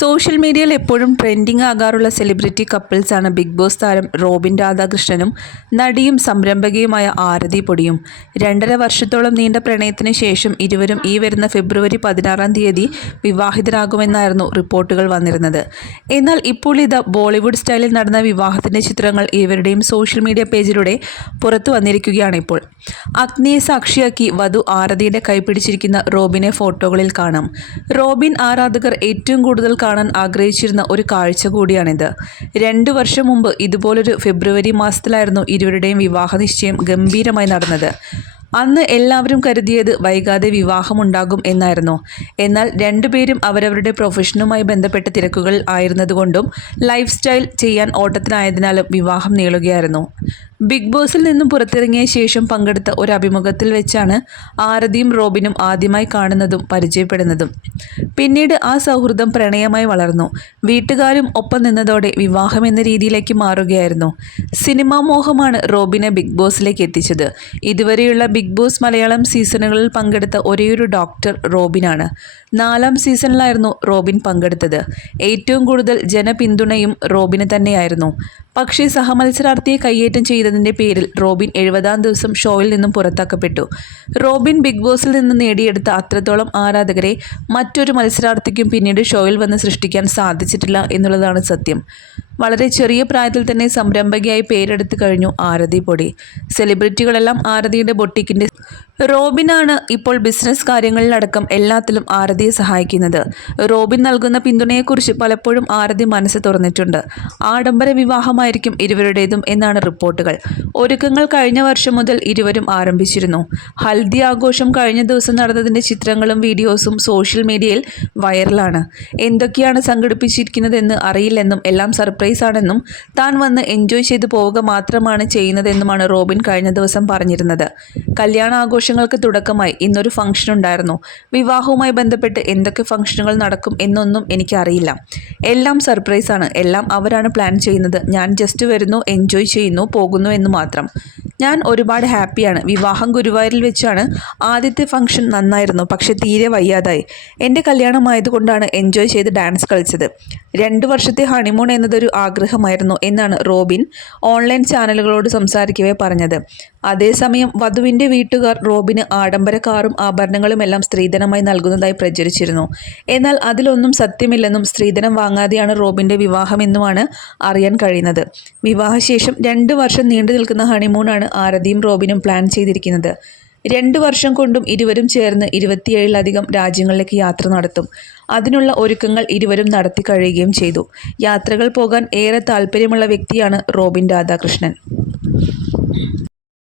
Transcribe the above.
Social മീഡിയയിൽ എപ്പോഴും trending ആകാറുള്ള സെലിബ്രിറ്റി കപ്പിൾസാണ് ബിഗ് ബോസ് താരം റോബിൻ രാധാകൃഷ്ണനും നടിയും സംരംഭകയുമായ ആരതി പൊടിയും. രണ്ടര വർഷത്തോളം നീണ്ട പ്രണയത്തിന് ശേഷം ഇരുവരും ഈ വരുന്ന ഫെബ്രുവരി പതിനാറാം തീയതി വിവാഹിതരാകുമെന്നായിരുന്നു റിപ്പോർട്ടുകൾ വന്നിരുന്നത്. എന്നാൽ ഇപ്പോൾ ഇത് ബോളിവുഡ് സ്റ്റൈലിൽ നടന്ന വിവാഹത്തിന്റെ ചിത്രങ്ങൾ ഇവരുടെയും സോഷ്യൽ മീഡിയ പേജിലൂടെ പുറത്തു വന്നിരിക്കുകയാണ് ഇപ്പോൾ. അഗ്നിയെ സാക്ഷിയാക്കി വധു ആരതിയുടെ കൈപിടിച്ചിരിക്കുന്ന റോബിനെ ഫോട്ടോകളിൽ കാണാം. റോബിൻ ആരാധകർ ഏറ്റവും കൂടുതൽ കാണാൻ ആഗ്രഹിച്ചിരുന്ന ഒരു കാഴ്ച കൂടിയാണിത്. രണ്ടു വർഷം മുമ്പ് ഇതുപോലൊരു ഫെബ്രുവരി മാസത്തിലായിരുന്നു ഇരുവരുടെയും വിവാഹ നിശ്ചയം ഗംഭീരമായി നടന്നത്. അന്ന് എല്ലാവരും കരുതിയത് വൈകാതെ വിവാഹമുണ്ടാകും എന്നായിരുന്നു. എന്നാൽ രണ്ടുപേരും അവരവരുടെ പ്രൊഫഷനുമായി ബന്ധപ്പെട്ട തിരക്കുകൾ ആയിരുന്നതുകൊണ്ടും ലൈഫ് സ്റ്റൈൽ ചെയ്യാൻ ഓട്ടത്തിനായതിനാലും വിവാഹം നീളുകയായിരുന്നു. ബിഗ് ബോസിൽ നിന്നും പുറത്തിറങ്ങിയ ശേഷം പങ്കെടുത്ത ഒരു അഭിമുഖത്തിൽ വെച്ചാണ് ആരതിയും റോബിനും ആദ്യമായി കാണുന്നതും പരിചയപ്പെടുന്നതും. പിന്നീട് ആ സൗഹൃദം പ്രണയമായി വളർന്നു. വീട്ടുകാരും ഒപ്പം നിന്നതോടെ വിവാഹം എന്ന രീതിയിലേക്ക് മാറുകയായിരുന്നു. സിനിമാ മോഹമാണ് റോബിനെ ബിഗ് ബോസിലേക്ക് എത്തിച്ചത്. ഇതുവരെയുള്ള ബിഗ് ബോസ് മലയാളം സീസണുകളിൽ പങ്കെടുത്ത ഒരേയൊരു ഡോക്ടർ റോബിനാണ്. നാലാം സീസണിലായിരുന്നു റോബിൻ പങ്കെടുത്തത്. ഏറ്റവും കൂടുതൽ ജനപിന്തുണയും റോബിന് തന്നെയായിരുന്നു. പക്ഷേ സഹമത്സരാർത്ഥിയെ കയ്യേറ്റം ചെയ്തതിന്റെ പേരിൽ റോബിൻ എഴുപതാം ദിവസം ഷോയിൽ നിന്നും പുറത്താക്കപ്പെട്ടു. റോബിൻ ബിഗ് ബോസിൽ നിന്ന് നേടിയെടുത്ത അത്രത്തോളം ആരാധകരെ മറ്റൊരു മത്സരാർത്ഥിക്കും പിന്നീട് ഷോയിൽ വന്ന് സൃഷ്ടിക്കാൻ സാധിച്ചിട്ടില്ല എന്നുള്ളതാണ് സത്യം. വളരെ ചെറിയ പ്രായത്തിൽ തന്നെ സംരംഭകയായി പേരെടുത്തു കഴിഞ്ഞു ആരതി പൊടി. സെലിബ്രിറ്റികളെല്ലാം ആരതിയുടെ ബൊട്ടിക്കിന്റെ റോബിനാണ് ഇപ്പോൾ ബിസിനസ് കാര്യങ്ങളിലടക്കം എല്ലാത്തിലും ആരതിയെ സഹായിക്കുന്നത്. റോബിൻ നൽകുന്ന പിന്തുണയെക്കുറിച്ച് പലപ്പോഴും ആരതി മനസ്സ് തുറന്നിട്ടുണ്ട്. ആഡംബര വിവാഹമായിരിക്കും ഇരുവരുടേതും എന്നാണ് റിപ്പോർട്ടുകൾ. ഒരുക്കങ്ങൾ കഴിഞ്ഞ വർഷം മുതൽ ഇരുവരും ആരംഭിച്ചിരുന്നു. ഹൽദി ആഘോഷം കഴിഞ്ഞ ദിവസം നടന്നതിന്റെ ചിത്രങ്ങളും വീഡിയോസും സോഷ്യൽ മീഡിയയിൽ വൈറലാണ്. എന്തൊക്കെയാണ് സംഘടിപ്പിച്ചിരിക്കുന്നതെന്ന് അറിയില്ലെന്നും എല്ലാം സർപ്രൈസ് ആണെന്നും താൻ വന്ന് എൻജോയ് ചെയ്തു പോവുക മാത്രമാണ് ചെയ്യുന്നതെന്നുമാണ് റോബിൻ കഴിഞ്ഞ ദിവസം പറഞ്ഞിരുന്നത്. കല്യാണ ആഘോഷങ്ങൾക്ക് തുടക്കമായി ഇന്നൊരു ഫംഗ്ഷൻ ഉണ്ടായിരുന്നു. വിവാഹവുമായി ബന്ധപ്പെട്ട് എന്തൊക്കെ ഫംഗ്ഷനുകൾ നടക്കും എന്നൊന്നും എനിക്കറിയില്ല. എല്ലാം സർപ്രൈസാണ്. എല്ലാം അവരാണ് പ്ലാൻ ചെയ്യുന്നത്. ഞാൻ ജസ്റ്റ് വരുന്നു എൻജോയ് ചെയ്യുന്നു പോകുന്നു എന്ന് മാത്രം. ഞാൻ ഒരുപാട് ഹാപ്പിയാണ്. വിവാഹം ഗുരുവായൂരിൽ വെച്ചാണ് ആദ്യത്തെ ഫംഗ്ഷൻ നന്നായിരുന്നു. പക്ഷേ തീരെ വയ്യാതായി. എന്റെ കല്യാണമായതുകൊണ്ടാണ് എൻജോയ് ചെയ്ത് ഡാൻസ് കളിച്ചത്. രണ്ട് വർഷത്തെ ഹണിമൂൺ എന്നതൊരു ആഗ്രഹമായിരുന്നു എന്നാണ് റോബിൻ ഓൺലൈൻ ചാനലുകളോട് സംസാരിക്കവേ പറഞ്ഞത്. അതേസമയം വധുവിന്റെ വീട്ടുകാർ റോബിന് ആഡംബര കാറും ആഭരണങ്ങളുമെല്ലാം സ്ത്രീധനമായി നൽകുന്നതായി പ്രചരിച്ചിരുന്നു. എന്നാൽ അതിലൊന്നും സത്യമില്ലെന്നും സ്ത്രീധനം വാങ്ങാതെയാണ് റോബിന്റെ വിവാഹമെന്നുമാണ് അറിയാൻ കഴിയുന്നത്. വിവാഹശേഷം രണ്ട് വർഷം നീണ്ടു നിൽക്കുന്ന ഹണിമൂണാണ് ആരതിയും റോബിനും പ്ലാൻ ചെയ്തിരിക്കുന്നത്. രണ്ട് വർഷം കൊണ്ടും ഇരുവരും ചേർന്ന് ഇരുപത്തിയേഴിലധികം രാജ്യങ്ങളിലേക്ക് യാത്ര നടത്തും. അതിനുള്ള ഒരുക്കങ്ങൾ ഇരുവരും നടത്തി കഴിയുകയും ചെയ്തു. യാത്രകൾ പോകാൻ ഏറെ താല്പര്യമുള്ള വ്യക്തിയാണ് റോബിൻ രാധാകൃഷ്ണൻ.